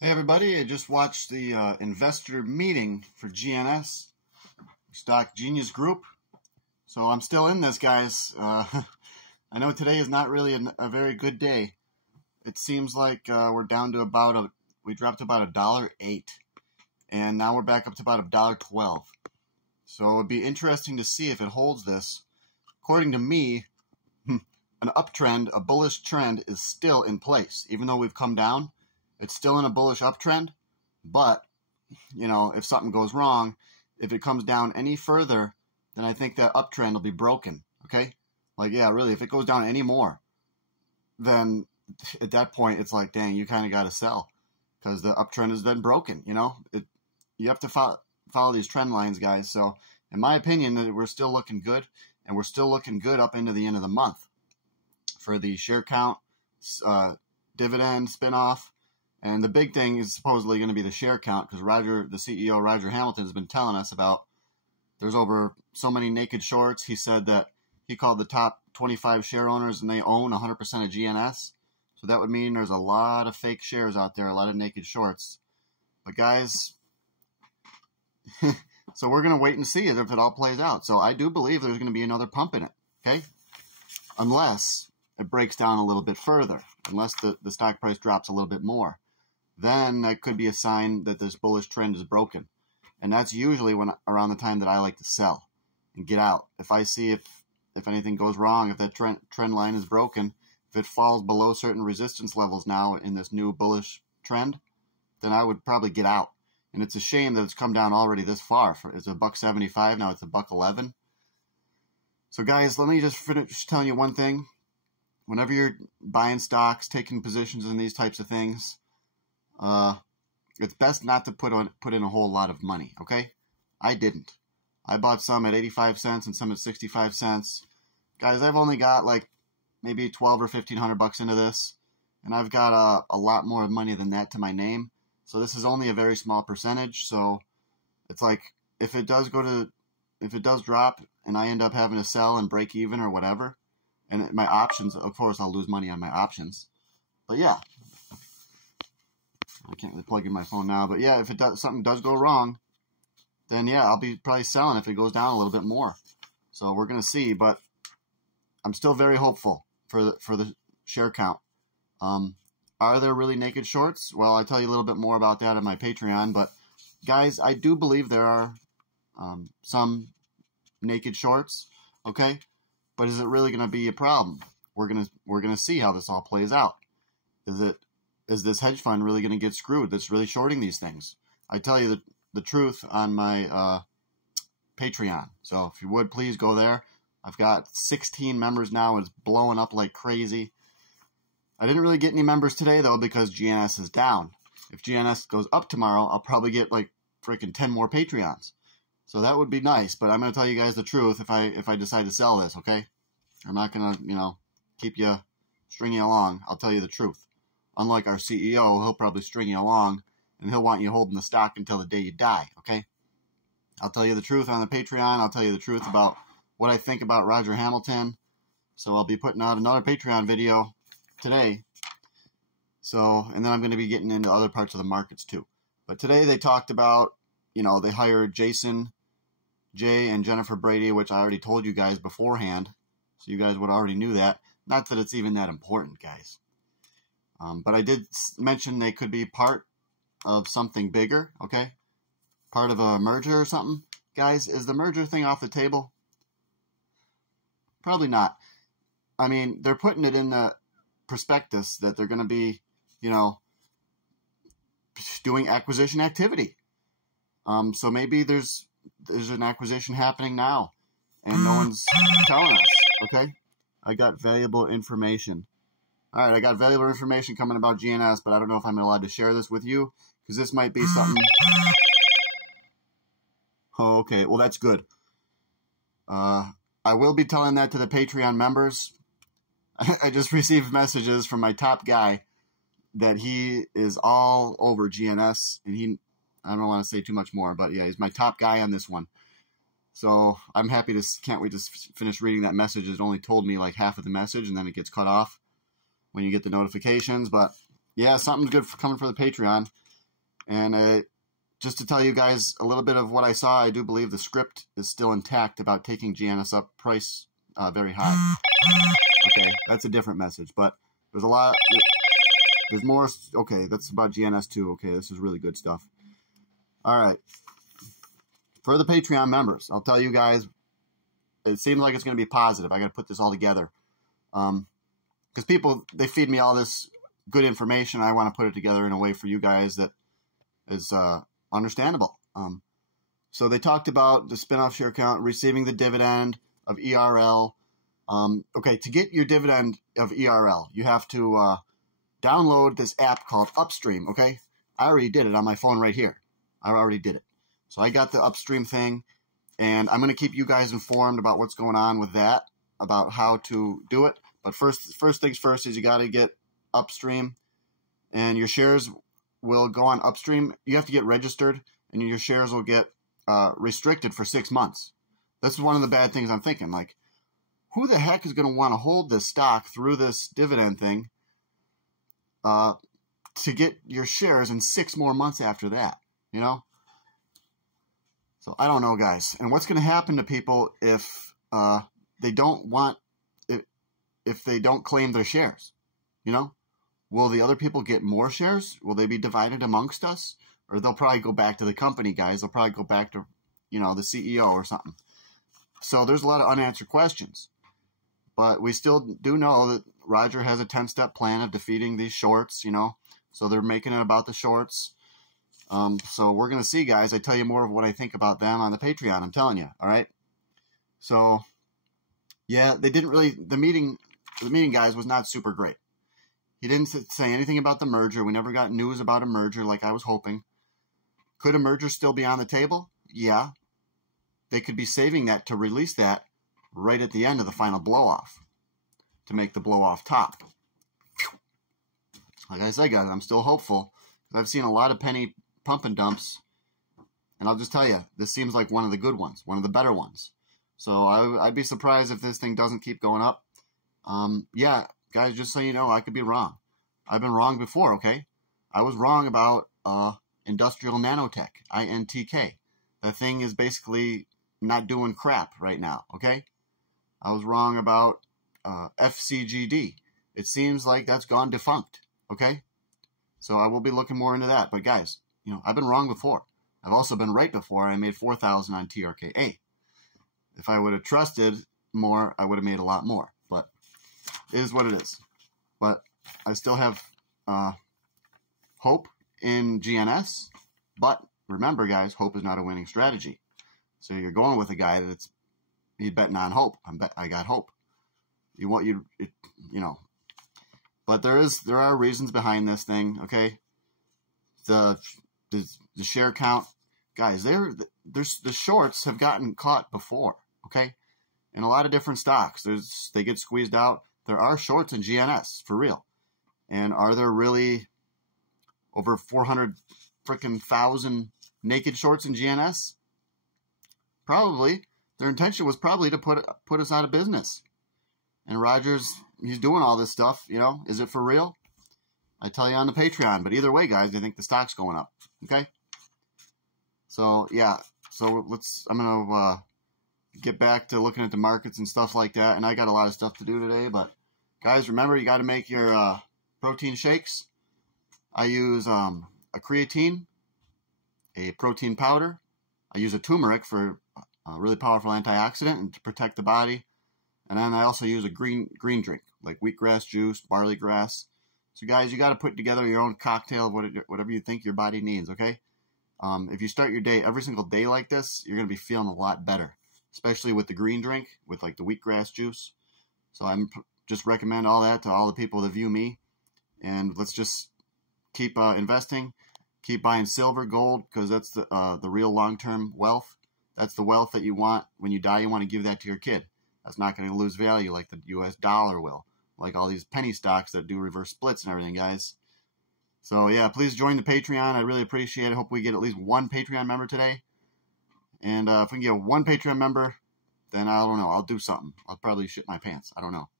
Hey everybody, I just watched the investor meeting for GNS, Stock Genius Group. So I'm still in this, guys. I know today is not really a very good day. It seems like we're down to we dropped about $1.08, and now we're back up to about $1.12. So it'd be interesting to see if it holds this. According to me, an uptrend, a bullish trend, is still in place, even though we've come down. It's still in a bullish uptrend, but, if something goes wrong, if it comes down any further, then I think that uptrend will be broken, okay? Like, yeah, really, if it goes down any more, then at that point, it's like, dang, you kind of got to sell because the uptrend has been broken, You have to follow these trend lines, guys. So, in my opinion, we're still looking good, and we're still looking good up into the end of the month for the share count, dividend spinoff. And the big thing is supposedly going to be the share count, because the CEO, Roger Hamilton, has been telling us about there's over so many naked shorts. He said that he called the top 25 share owners and they own 100% of GNS. So that would mean there's a lot of fake shares out there, a lot of naked shorts. But guys, so we're going to wait and see if it all plays out. So I do believe there's going to be another pump in it, okay? Unless it breaks down a little bit further, unless the stock price drops a little bit more. Then that could be a sign that this bullish trend is broken. And that's usually around the time that I like to sell and get out. If I see if anything goes wrong, if that trend line is broken, if it falls below certain resistance levels now in this new bullish trend, then I would probably get out. And it's a shame that it's come down already this far. It's $1.75, now it's $1.11. So guys, let me just finish telling you one thing. Whenever you're buying stocks, taking positions in these types of things, it's best not to put in a whole lot of money, okay? I didn't. I bought some at 85 cents and some at 65 cents. Guys, I've only got like maybe 12 or 1500 bucks into this, and I've got a lot more money than that to my name. So this is only a very small percentage. So it's like if it does drop and I end up having to sell and break even or whatever, and my options, of course, I'll lose money on my options. But yeah. I can't really plug in my phone now, but yeah, if something does go wrong, then yeah, I'll be probably selling if it goes down a little bit more. So we're gonna see, but I'm still very hopeful for the share count. Are there really naked shorts? Well, I'll tell you a little bit more about that on my Patreon. But guys, I do believe there are some naked shorts. Okay, but is it really gonna be a problem? We're gonna see how this all plays out. Is this hedge fund really going to get screwed that's really shorting these things? I tell you the truth on my Patreon. So if you would, please go there. I've got 16 members now, and it's blowing up like crazy. I didn't really get any members today, though, because GNS is down. If GNS goes up tomorrow, I'll probably get like freaking 10 more Patreons. So that would be nice, but I'm going to tell you guys the truth if I decide to sell this, okay? I'm not going to, keep you stringing along. I'll tell you the truth. Unlike our CEO, he'll probably string you along, and he'll want you holding the stock until the day you die, okay? I'll tell you the truth on the Patreon. I'll tell you the truth about what I think about Roger Hamilton. So I'll be putting out another Patreon video today. And then I'm going to be getting into other parts of the markets too. But today they talked about, they hired Jason J and Jennifer Brady, which I already told you guys beforehand. So you guys would already knew that. Not that it's even that important, guys. But I did mention they could be part of something bigger, okay? Part of a merger or something. Guys, is the merger thing off the table? Probably not. I mean, they're putting it in the prospectus that they're going to be, doing acquisition activity. So maybe there's an acquisition happening now, and no one's telling us, okay? I got valuable information. All right, I got valuable information coming about GNS, but I don't know if I'm allowed to share this with you, because this might be something. Oh, okay, well, that's good. I will be telling that to the Patreon members. I just received messages from my top guy that he is all over GNS, and I don't want to say too much more, but yeah, he's my top guy on this one. So I'm happy can't wait to finish reading that message. It only told me like half of the message, and then it gets cut off when you get the notifications. But yeah, something's good coming for the Patreon. And just to tell you guys a little bit of what I saw, I do believe the script is still intact about taking GNS up price very high. Okay, that's a different message, but there's a lot. There's more. Okay, that's about GNS too. Okay, this is really good stuff. All right. For the Patreon members, I'll tell you guys, it seems like it's going to be positive. I got to put this all together. Because people, they feed me all this good information. I want to put it together in a way for you guys that is understandable. So they talked about the spin-off share count, receiving the dividend of ERL. Okay, to get your dividend of ERL, you have to download this app called Upstream, okay? I already did it on my phone right here. I already did it. So I got the Upstream thing, and I'm going to keep you guys informed about what's going on with that, about how to do it. But first things first is you got to get Upstream, and your shares will go on Upstream. You have to get registered, and your shares will get restricted for 6 months. This is one of the bad things I'm thinking. Like, who the heck is going to want to hold this stock through this dividend thing to get your shares in 6 more months after that, you know? So I don't know, guys. And what's going to happen to people if they don't if they don't claim their shares, you know? Will the other people get more shares? Will they be divided amongst us? Or they'll probably go back to the company, guys. They'll probably go back to, you know, the CEO or something. So there's a lot of unanswered questions. But we still do know that Roger has a 10-step plan of defeating these shorts, you know. So they're making it about the shorts. So we're going to see, guys. I tell you more of what I think about them on the Patreon. I'm telling you, all right? So, yeah, they didn't really, the meeting, guys, was not super great. He didn't say anything about the merger. We never got news about a merger like I was hoping. Could a merger still be on the table? Yeah. They could be saving that to release that right at the end of the final blow-off, to make the blow-off top. Like I said, guys, I'm still hopeful. I've seen a lot of penny pump and dumps, and I'll just tell you, this seems like one of the good ones, one of the better ones. So I'd be surprised if this thing doesn't keep going up. Yeah, guys, just so you know, I could be wrong. I've been wrong before, okay? I was wrong about Industrial Nanotech, INTK. That thing is basically not doing crap right now, okay? I was wrong about FCGD. It seems like that's gone defunct, okay? So I will be looking more into that. But guys, you know, I've been wrong before. I've also been right before. I made 4,000 on TRKA. If I would have trusted more, I would have made a lot more. But it is what it is. But I still have hope in GNS. But remember, guys, hope is not a winning strategy. So you're going with a guy that's he's betting on hope. I got hope. You know. But there are reasons behind this thing, okay? The share count, guys. The shorts have gotten caught before, okay? In a lot of different stocks, they get squeezed out. There are shorts in GNS for real, and are there really over 400,000 naked shorts in GNS? Probably. Their intention was probably to put us out of business. And Rogers, he's doing all this stuff, you know. Is it for real? I tell you on the Patreon. But either way, guys, I think the stock's going up. Okay? So, yeah. So, I'm going to get back to looking at the markets and stuff like that. And I got a lot of stuff to do today. But, guys, remember, you got to make your protein shakes. I use a creatine, a protein powder. I use a turmeric for a really powerful antioxidant and to protect the body. And then I also use a green drink, like wheatgrass juice, barley grass. So, guys, you got to put together your own cocktail of whatever you think your body needs, okay? If you start your day every single day like this, you're going to be feeling a lot better, especially with the green drink, with, like, the wheatgrass juice. So I'm just recommend all that to all the people that view me. And let's just keep investing, keep buying silver, gold, because that's the real long-term wealth. That's the wealth that you want. When you die, you want to give that to your kid. That's not going to lose value like the U.S. dollar will, like all these penny stocks that do reverse splits and everything, guys. So, yeah, please join the Patreon. I really appreciate it. Hope we get at least one Patreon member today. And if we can get one Patreon member, then I don't know. I'll do something. I'll probably shit my pants. I don't know.